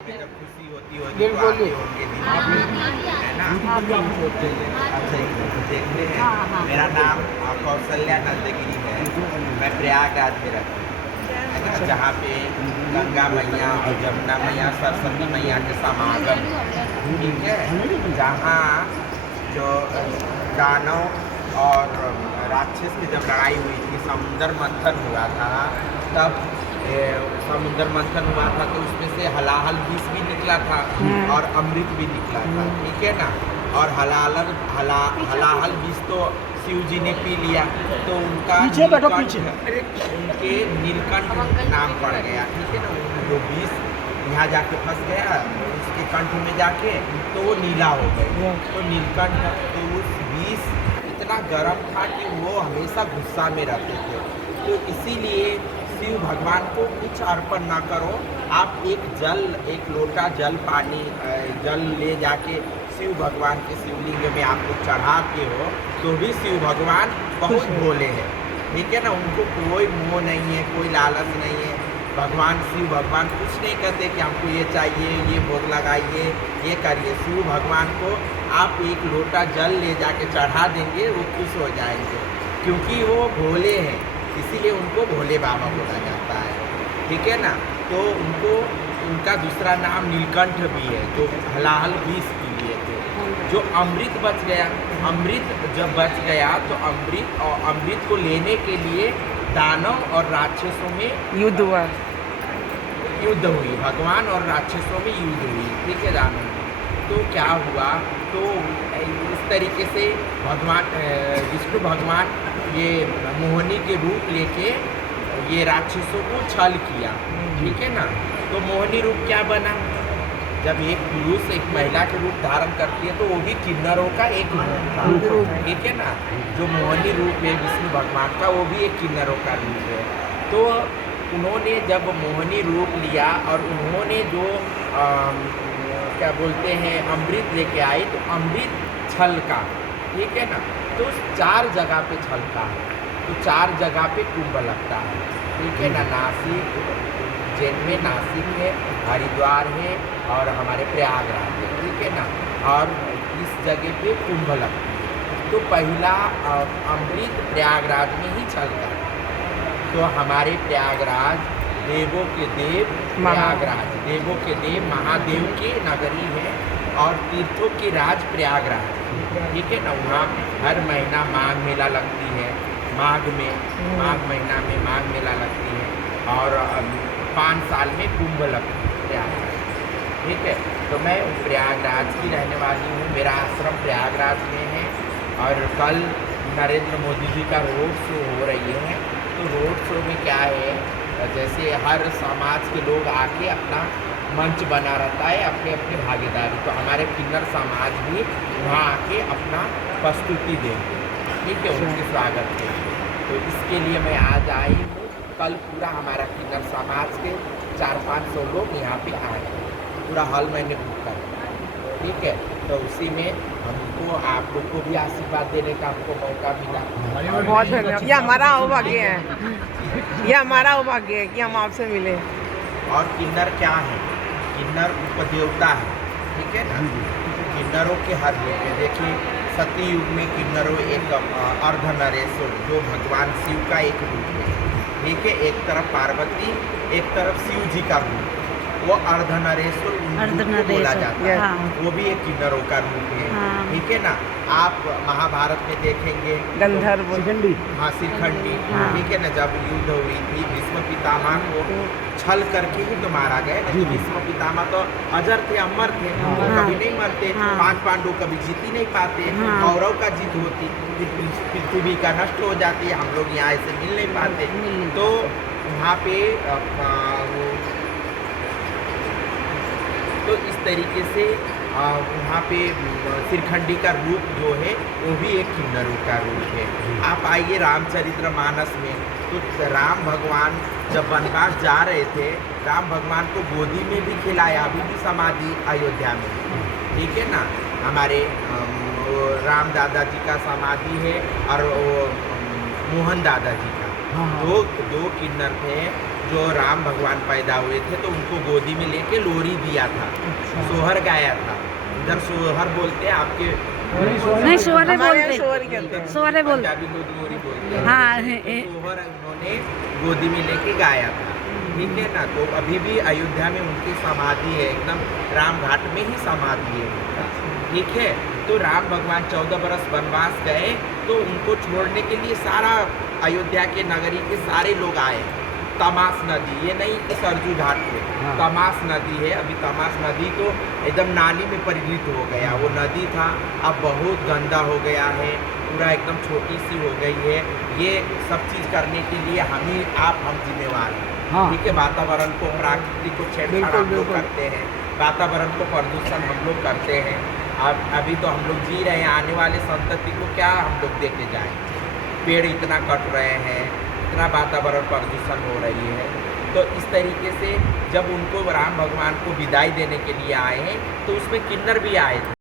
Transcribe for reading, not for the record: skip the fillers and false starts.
में जब खुशी होती होगी तो बिल्कुल आते होंगे दीदी है ना। अच्छा देखते हैं। मेरा नाम कौशल्या नंदगिरी है। मैं प्रयागराज में रहता हूँ है ना, जहाँ पे गंगा मैया और जमुना मैया सरस्वती मैया के समागम ठीक है। जहाँ जो दानव और राक्षस की जब लड़ाई हुई थी, समुद्र मंथन हुआ था, तब समुद्र मंथन हुआ था तो उसमें से हलाहल विष भी निकला था और अमृत भी निकला था, ठीक है ना। और हलाहल विष तो शिव जी ने पी लिया तो उनका उनके नीलकंठ नाम पड़ गया, ठीक है ना। जो विष यहाँ जाके फंस गया उसके कंठ में जाके तो वो नीला हो गया, तो नीलकंठ। तो उस विष इतना गर्म था कि वो हमेशा गुस्सा में रहते थे। तो इसीलिए शिव भगवान को कुछ अर्पण ना करो, आप एक लोटा जल ले जाके शिव भगवान के शिवलिंग में आपको चढ़ाते हो तो भी शिव भगवान बहुत भोले हैं, ठीक है ना। उनको कोई मोह नहीं है, कोई लालच नहीं है। भगवान शिव भगवान कुछ नहीं कहते कि हमको ये चाहिए, ये भोग लगाइए, ये करिए। शिव भगवान को आप एक लोटा जल ले जाके चढ़ा देंगे, वो खुश हो जाएंगे, क्योंकि वो भोले हैं, इसीलिए उनको भोले बाबा बोला जाता है, ठीक है ना। तो उनका दूसरा नाम नीलकंठ भी है, जो हलाहल विष पी लिए थे। जो अमृत बच गया, अमृत जब बच गया तो अमृत को लेने के लिए दानव और राक्षसों में युद्ध हुई, भगवान और राक्षसों में युद्ध हुई, ठीक है दानव। तो क्या हुआ, तो इस तरीके से विष्णु भगवान ये मोहिनी के रूप लेके ये राक्षसों को छल किया, ठीक है ना। तो मोहिनी रूप क्या बना, जब एक पुरुष एक महिला के रूप धारण करती है तो वो भी किन्नरों का एक रूप था, ठीक है ना। जो मोहिनी रूप है विष्णु भगवान का, वो भी एक किन्नरों का रूप है। तो उन्होंने जब मोहिनी रूप लिया और उन्होंने जो क्या बोलते हैं अमृत लेके आई, तो अमृत छलका, ठीक है ना। तो 4 जगह पे छलका है, तो 4 जगह पे कुंभ लगता है, ठीक है ना। नासिक, उज्जैन में नासिक है, हरिद्वार है और हमारे प्रयागराज है, ठीक है ना। और इस जगह पे कुंभ लगती है। तो पहला अमृत प्रयागराज में ही छलका। तो हमारे प्रयागराज देवों के देव प्रयागराज, देवों के देव महादेव की नगरी है और तीर्थों की राज प्रयागराज, ठीक है ना। वहाँ हर महीना माघ मेला लगती है, माघ महीना में माघ मेला लगती है और 5 साल में कुंभ लगती है प्रयागराज, ठीक है। तो मैं प्रयागराज की रहने वाली हूँ, मेरा आश्रम प्रयागराज में है और कल नरेंद्र मोदी जी का रोड शो हो रही है। तो रोड शो में क्या है, जैसे हर समाज के लोग आके अपना मंच बना रहता है, अपने अपनी भागीदारी। तो हमारे किन्नर समाज भी वहाँ आके अपना प्रस्तुति देंगे, ठीक है, उनके स्वागत के लिए। तो इसके लिए मैं आज आई हूँ। कल पूरा हमारा किन्नर समाज के 400-500 लोग यहाँ पे आए हैं, पूरा हॉल मैंने बुक कर, ठीक है। तो उसी में हमको आप लोग को भी आशीर्वाद देने का हमको मौका मिला। बहुत धन्यवाद। ये हमारा सौभाग्य है, ये हमारा सौभाग्य है कि हम आपसे मिले। और किन्नर क्या है, किन्नर उपदेवता है, ठीक है ना। किन्नरों के हर रूप में देखिए, सती युग में किन्नरों एक अर्धनरेश्वर जो भगवान शिव का एक रूप है, ठीक है। एक तरफ पार्वती, एक तरफ शिव जी का रूप, वो अर्धनरेश्वर उनको बोला जाता है, वो भी एक किन्नरों का रूप है, ठीक है ना। आप महाभारत में देखेंगे गंधर्व, हाँ शिखंडी, ठीक है ना। जब युद्ध हुई थी भीष्म पितामह को छल करके ही तो मारा गया, नहीं भीष्म पितामह तो अजर थे, अमर थे, वो कभी नहीं मरते। 5 पांडव कभी जीत ही नहीं पाते, कौरव का जीत होती, पृथ्वी का नष्ट हो जाती है, हम लोग यहाँ ऐसे मिल नहीं पाते। तो वहाँ पे तो इस तरीके से वहाँ पे शिखंडी का रूप जो है वो भी एक किन्नरों का रूप है। आप आइए रामचरितमानस में, तो राम भगवान जब वनवास जा रहे थे, राम भगवान को गोदी में भी खिलाया, अभी भी समाधि अयोध्या में, ठीक है ना। हमारे राम दादाजी का समाधि है और मोहन दादाजी का, दो किन्नर थे जो राम भगवान पैदा हुए थे तो उनको गोदी में लेके लोरी दिया था, सोहर गाया था। इधर सोहर बोलते हैं, आपके नहीं सोहरे हमारे यहाँ बोलते, शोर कहते हैं। सोहरे बोलते। पंजाबी लोग लोरी बोलते हैं। हाँ सोहर उन्होंने गोदी में लेके गाया था, ठीक है ना। तो अभी भी अयोध्या में उनकी समाधि है, एकदम राम घाट में ही समाधि है उनका, ठीक है। तो राम भगवान 14 बरस वनवास गए तो उनको छोड़ने के लिए सारा अयोध्या के नगरी के सारे लोग आए। तमास नदी, ये नहीं कि सरजू घाट पे, तमास नदी है। अभी तमास नदी तो एकदम नाली में परिणित हो गया, वो नदी था अब बहुत गंदा हो गया है, पूरा एकदम छोटी सी हो गई है। ये सब चीज़ करने के लिए हम जिम्मेवार हैं, ठीक है। वातावरण को, प्रकृति को छेड़छाड़ हम लोग करते हैं, वातावरण को प्रदूषण हम लोग करते हैं। अब अभी तो हम लोग जी रहे हैं, आने वाले संतति को क्या हम लोग देके जाएंगे। पेड़ इतना कट रहे हैं, इतना वातावरण प्रदूषण हो रही है। तो इस तरीके से जब उनको राम भगवान को विदाई देने के लिए आए हैं तो उसमें किन्नर भी आए थे।